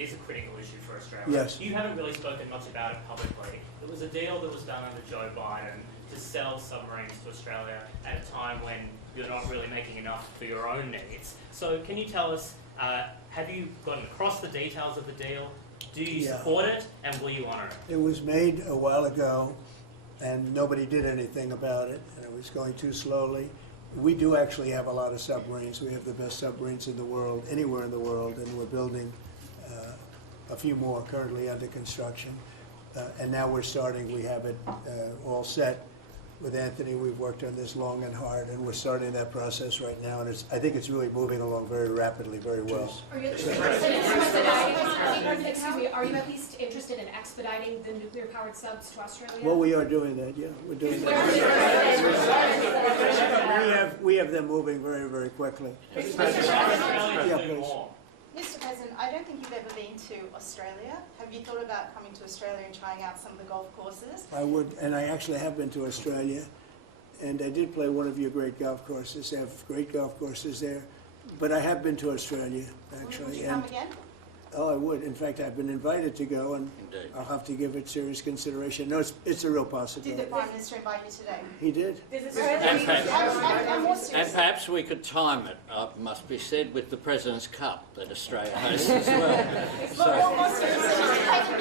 is a critical issue for Australia. Yes. You haven't really spoken much about it publicly. It was a deal that was done under Joe Biden to sell submarines to Australia at a time when you're not really making enough for your own needs. So can you tell us, have you gotten across the details of the deal? Do you support it, and will you honour it? It was made a while ago, and nobody did anything about it, and it was going too slowly. We do actually have a lot of submarines. We have the best submarines in the world, anywhere in the world, and we're building a few more currently under construction. And now we're starting, we have it all set. With Anthony, we've worked on this long and hard, and we're starting that process right now, and I think it's really moving along very rapidly, very well. Are you at least interested in expediting the nuclear-powered subs to Australia? Well, we are doing that, yeah. We're doing that. We have them moving very, very quickly. Yeah, please. Mr. President, I don't think you've ever been to Australia. Have you thought about coming to Australia and trying out some of the golf courses? I would, and I actually have been to Australia, and I did play one of your great golf courses. They have great golf courses there, but I have been to Australia, actually. Would you come again? Oh, I would. In fact, I've been invited to go, and I'll have to give it serious consideration. No, it's a real possibility. Did the Prime Minister invite you today? He did. And perhaps we could time it, must be said, with the President's Cup that Australia hosts as well.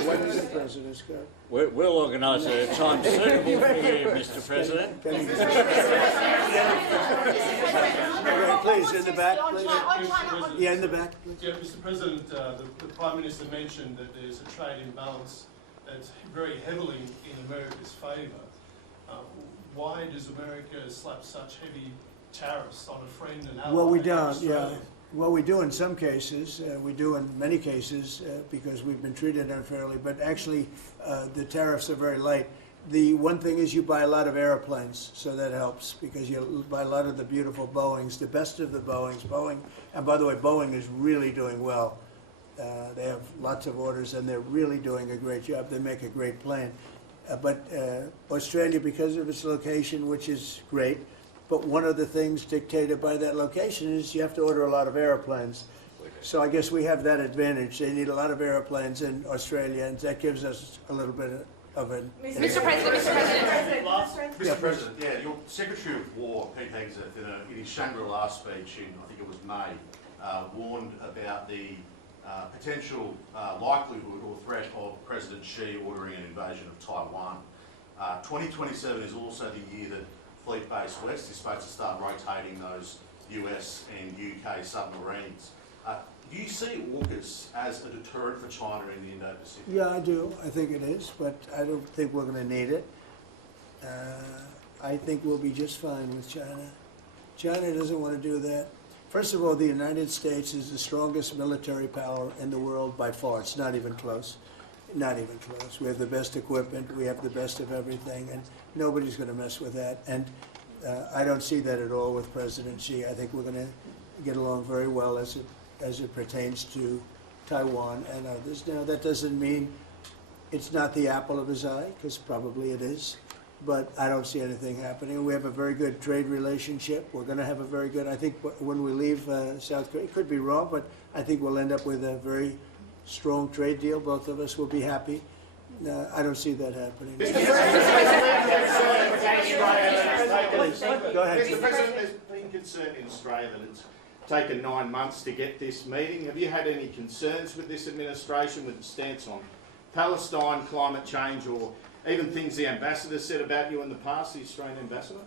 When is the President's Cup? We'll organise a time suitable for you, Mr. President. Please, in the back, please. Yeah, in the back, please. Yeah, Mr. President, the Prime Minister mentioned that there's a trade imbalance that's very heavily in America's favour. Why does America slap such heavy tariffs on a friend and ally? Well, we like don't, Australia? yeah. Well, we do in some cases. We do in many cases because we've been treated unfairly. But actually, the tariffs are very light. The one thing is you buy a lot of airplanes, so that helps because you buy a lot of the beautiful Boeings, the best of the Boeings. Boeing, and by the way, Boeing is really doing well. They have lots of orders, and they're really doing a great job. They make a great plane. But Australia, because of its location, which is great, but one of the things dictated by that location is you have to order a lot of airplanes. So I guess we have that advantage. They need a lot of airplanes in Australia, and that gives us a little bit of an... Mr. President. Mr. President, yeah, your Secretary of War, Pete Hegseth, in his Shangri-La speech in, I think it was May, warned about the potential likelihood or threat of President Xi ordering an invasion of Taiwan. 2027 is also the year that Fleet Base West is supposed to start rotating those US and UK submarines. Do you see AUKUS as a deterrent for China in the Indo-Pacific? Yeah, I do. I think it is, but I don't think we're going to need it. I think we'll be just fine with China. China doesn't want to do that. First of all, the United States is the strongest military power in the world by far. It's not even close. Not even close. We have the best equipment. We have the best of everything, and nobody's going to mess with that. And I don't see that at all with President Xi. I think we're going to get along very well as it pertains to Taiwan and others. Now, that doesn't mean it's not the apple of his eye, because probably it is. But I don't see anything happening. We have a very good trade relationship. We're going to have a very good, I think when we leave South Korea, it could be wrong, but I think we'll end up with a very strong trade deal. Both of us will be happy. I don't see that happening. Go ahead. Mr. President, there's been concern in Australia that it's taken 9 months to get this meeting. Have you had any concerns with this administration, with the stance on Palestine, climate change, or even things the ambassador said about you in the past, the Australian ambassador?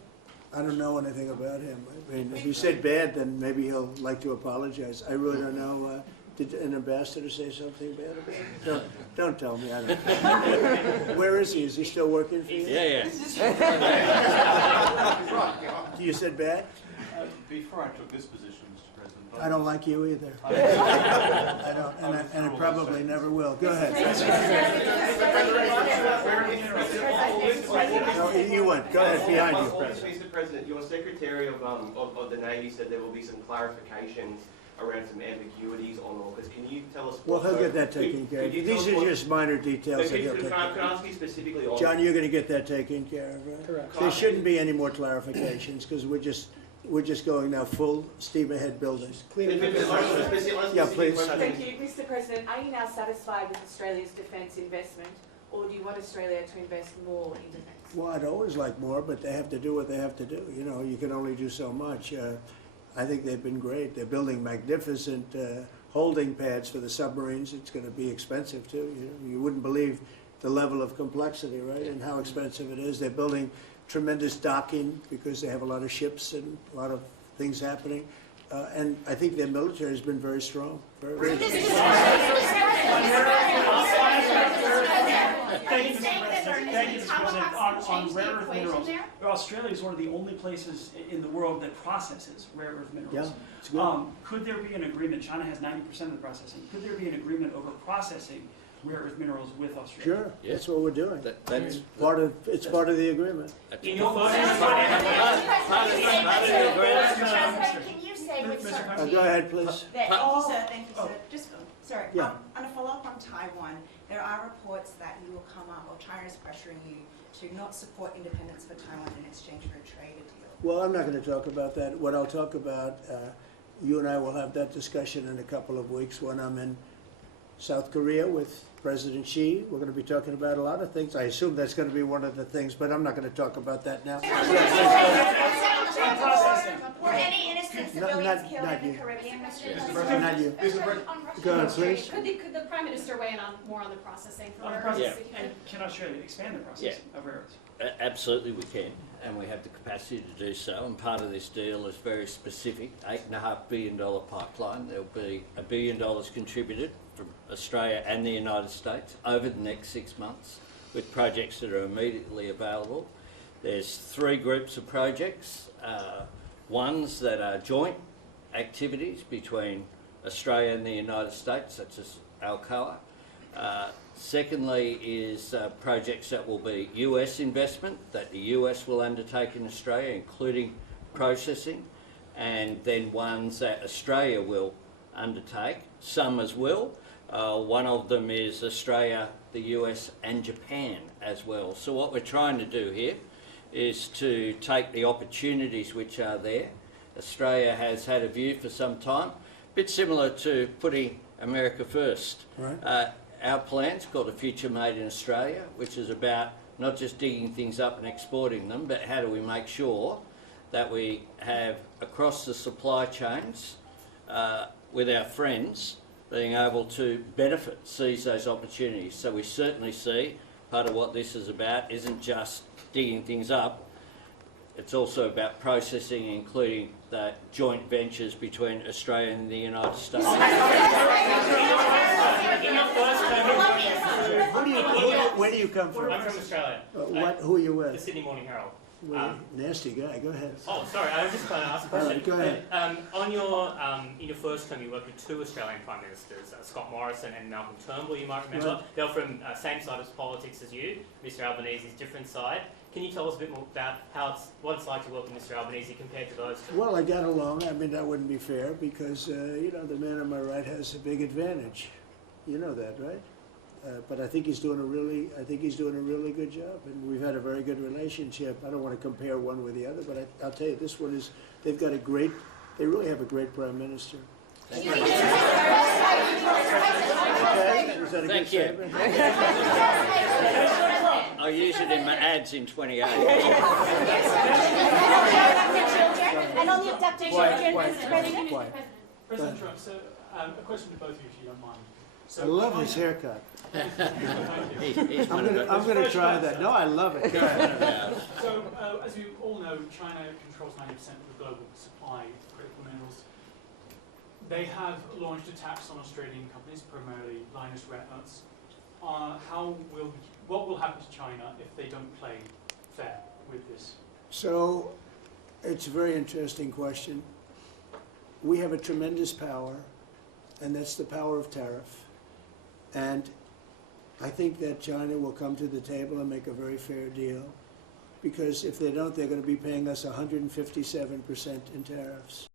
I don't know anything about him. I mean, if he said bad, then maybe he'll like to apologize. I really don't know. Did an ambassador say something bad about him? Don't tell me. I don't know. Where is he? Is he still working for you? Yeah. You said bad? Before I took this position, Mr. President, I don't like you either. I don't, and I probably never will. Go ahead. No, you went. Go ahead, behind you. Mr. President, your Secretary of the Navy said there will be some clarifications around some ambiguities on AUKUS. Can you tell us Well, he'll get that taken care of. These are just minor details that he'll take care of. Can I ask you specifically on... John, you're going to get that taken care of, right? Correct. There shouldn't be any more clarifications because we're just we're just going now full steam ahead building. Yeah, please. Thank you. Mr. President, are you now satisfied with Australia's defence investment, or do you want Australia to invest more in defence? Well, I'd always like more, but they have to do what they have to do. You know, you can only do so much. I think they've been great. They're building magnificent holding pads for the submarines. It's going to be expensive too. You wouldn't believe the level of complexity, right, and how expensive it is. They're building tremendous docking because they have a lot of ships and a lot of things happening. And I think their military has been very strong. Very Thank you, Mr. President. On rare earth minerals, Australia is one of the only places in the world that processes rare earth minerals. Yeah, it's good. Could there be an agreement? China has 90% of the processing. Could there be an agreement over processing rare earth minerals with Australia? Sure, Yeah. that's what we're doing. That's Part of the agreement. In your first Can you say with certainty Go ahead, please. that Thank you, all... sir. Thank you, sir. Just, sorry. Yeah. On a follow-up on Taiwan, there are reports that you will come up, or China is pressuring you to not support independence for Taiwan in exchange for a trade deal. Well, I'm not going to talk about that. What I'll talk about, you and I will have that discussion in a couple of weeks when I'm in South Korea with President Xi. We're going to be talking about a lot of things. I assume that's going to be one of the things, but I'm not going to talk about that now. Were any innocent civilians killed not in you. the Caribbean? Not you. Go ahead, please. Could the Prime Minister weigh in on more on the processing for On the rare earths? process, and can Australia expand the processing of rare earths? Absolutely we can, and we have the capacity to do so, and part of this deal is very specific, $8.5 billion pipeline. There'll be $1 billion contributed from Australia and the United States over the next 6 months with projects that are immediately available. There's 3 groups of projects, ones that are joint activities between Australia and the United States, such as AUKUS. Secondly is projects that will be US investment that the US will undertake in Australia, including processing, and then ones that Australia will undertake, some as well. One of them is Australia, the US and Japan as well. So what we're trying to do here is to take the opportunities which are there. Australia has had a view for some time, a bit similar to putting America first. Right. Our plan's called A Future Made in Australia, which is about not just digging things up and exporting them, but how do we make sure that we have across the supply chains with our friends being able to benefit, seize those opportunities. So we certainly see part of what this is about isn't just digging things up, it's also about processing, including the joint ventures between Australia and the United States. Where do you come from? I'm from Australia. Who are you The with? Sydney Morning Herald. Nasty guy. Go ahead. Oh, sorry, I was just going to ask a question. Go ahead. In your first term, you worked with 2 Australian Prime Ministers, Scott Morrison and Malcolm Turnbull, you might remember. Right. They were from same side of politics as you, Mr Albanese's different side. Can you tell us a bit more about what it's like to work with Mr Albanese compared to those 2? Well, I got along. I mean, that wouldn't be fair because, the man on my right has a big advantage. You know that, right? But I think he's doing a really good job, and we've had a very good relationship. I don't want to compare one with the other, but I'll tell you, this one is, they really have a great Prime Minister. Thank you. Thank you. I'll use it in my ads in 28. And on the abducted children, Mr. President. President Trump, so a question to both of you, if you don't mind. I love his haircut. He's I'm going to try that. No, I love it. Go ahead. So, as you all know, China controls 90% of the global supply of critical minerals. They have launched attacks on Australian companies, primarily Lynas Rare Earths. What will happen to China if they don't play fair with this? So, it's a very interesting question. We have a tremendous power, and that's the power of tariff. And I think that China will come to the table and make a very fair deal, because if they don't, they're going to be paying us 157% in tariffs.